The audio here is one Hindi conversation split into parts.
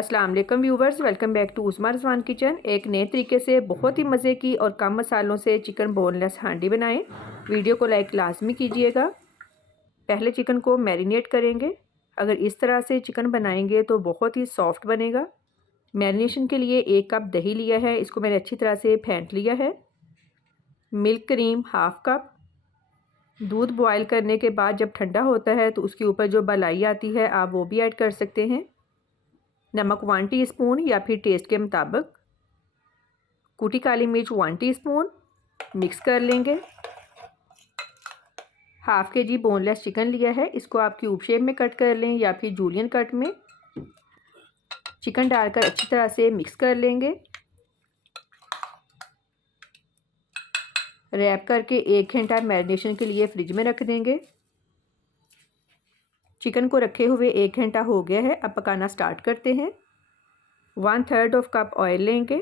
अस्सलाम वालेकुम viewers, welcome back to Usma Rizwan kitchen. एक नए तरीके से बहुत ही मज़े की और कम मसालों से चिकन बोनलेस हांडी बनाएं। वीडियो को लाइक लाजमी कीजिएगा। पहले चिकन को मैरिनेट करेंगे। अगर इस तरह से चिकन बनाएंगे तो बहुत ही सॉफ्ट बनेगा। मैरिनेशन के लिए 1 कप दही लिया है, इसको मैंने अच्छी तरह से फेंट लिया है। Milk cream half cup. दूध बॉयल करने के बाद जब ठंडा होता है तो उसके ऊपर जो मलाई आती है आप वो भी ऐड कर सकते हैं। नमक 1 टीस्पून या फिर टेस्ट के मुताबिक। कुटी काली मिर्च 1 टीस्पून। मिक्स कर लेंगे। हाफ़ के जी बोनलेस चिकन लिया है, इसको आप क्यूब शेप में कट कर लें या फिर जूलियन कट में। चिकन डालकर अच्छी तरह से मिक्स कर लेंगे। रैप करके 1 घंटा मैरिनेशन के लिए फ्रिज में रख देंगे। चिकन को रखे हुए 1 घंटा हो गया है, अब पकाना स्टार्ट करते हैं। 1/3 कप ऑयल लेंगे।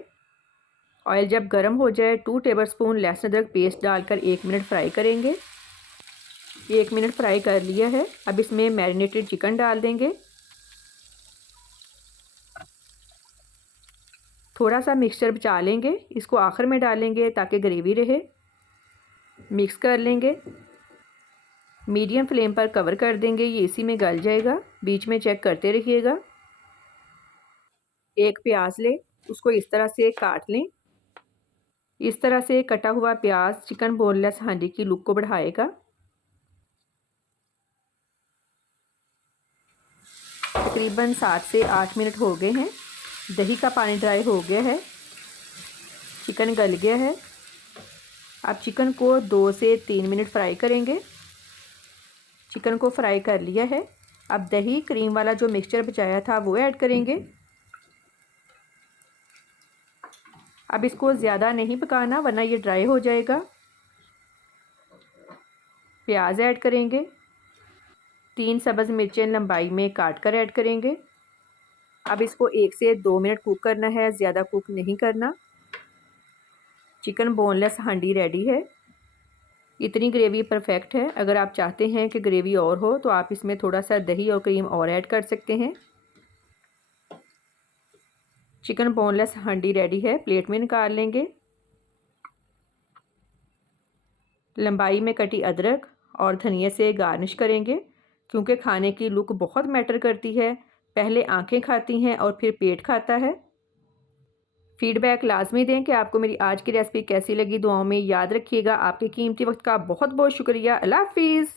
ऑयल जब गर्म हो जाए 2 टेबलस्पून लहसुन अदरक पेस्ट डालकर 1 मिनट फ्राई करेंगे। 1 मिनट फ्राई कर लिया है, अब इसमें मैरिनेटेड चिकन डाल देंगे। थोड़ा सा मिक्सचर बचा लेंगे, इसको आखिर में डालेंगे ताकि ग्रेवी रहे। मिक्स कर लेंगे। मीडियम फ्लेम पर कवर कर देंगे, ये इसी में गल जाएगा। बीच में चेक करते रहिएगा। एक प्याज लें, उसको इस तरह से काट लें। इस तरह से कटा हुआ प्याज चिकन बोनलेस हांडी की लुक को बढ़ाएगा। तकरीबन 7 से 8 मिनट हो गए हैं। दही का पानी ड्राई हो गया है, चिकन गल गया है। अब चिकन को 2 से 3 मिनट फ्राई करेंगे। चिकन को फ्राई कर लिया है, अब दही क्रीम वाला जो मिक्सचर बचाया था वो ऐड करेंगे। अब इसको ज़्यादा नहीं पकाना वरना ये ड्राई हो जाएगा। प्याज ऐड करेंगे। 3 सब्ज़ मिर्चें लंबाई में काट कर ऐड करेंगे। अब इसको 1 से 2 मिनट कुक करना है, ज़्यादा कुक नहीं करना। चिकन बोनलेस हांडी रेडी है। इतनी ग्रेवी परफेक्ट है। अगर आप चाहते हैं कि ग्रेवी और हो तो आप इसमें थोड़ा सा दही और क्रीम और ऐड कर सकते हैं। चिकन बोनलेस हांडी रेडी है, प्लेट में निकाल लेंगे। लंबाई में कटी अदरक और धनिया से गार्निश करेंगे, क्योंकि खाने की लुक बहुत मैटर करती है। पहले आंखें खाती हैं और फिर पेट खाता है। फीडबैक लाजमी दें कि आपको मेरी आज की रेसिपी कैसी लगी। दुआओं में याद रखिएगा। आपके कीमती वक्त का बहुत बहुत शुक्रिया। अल्लाह हाफिज़।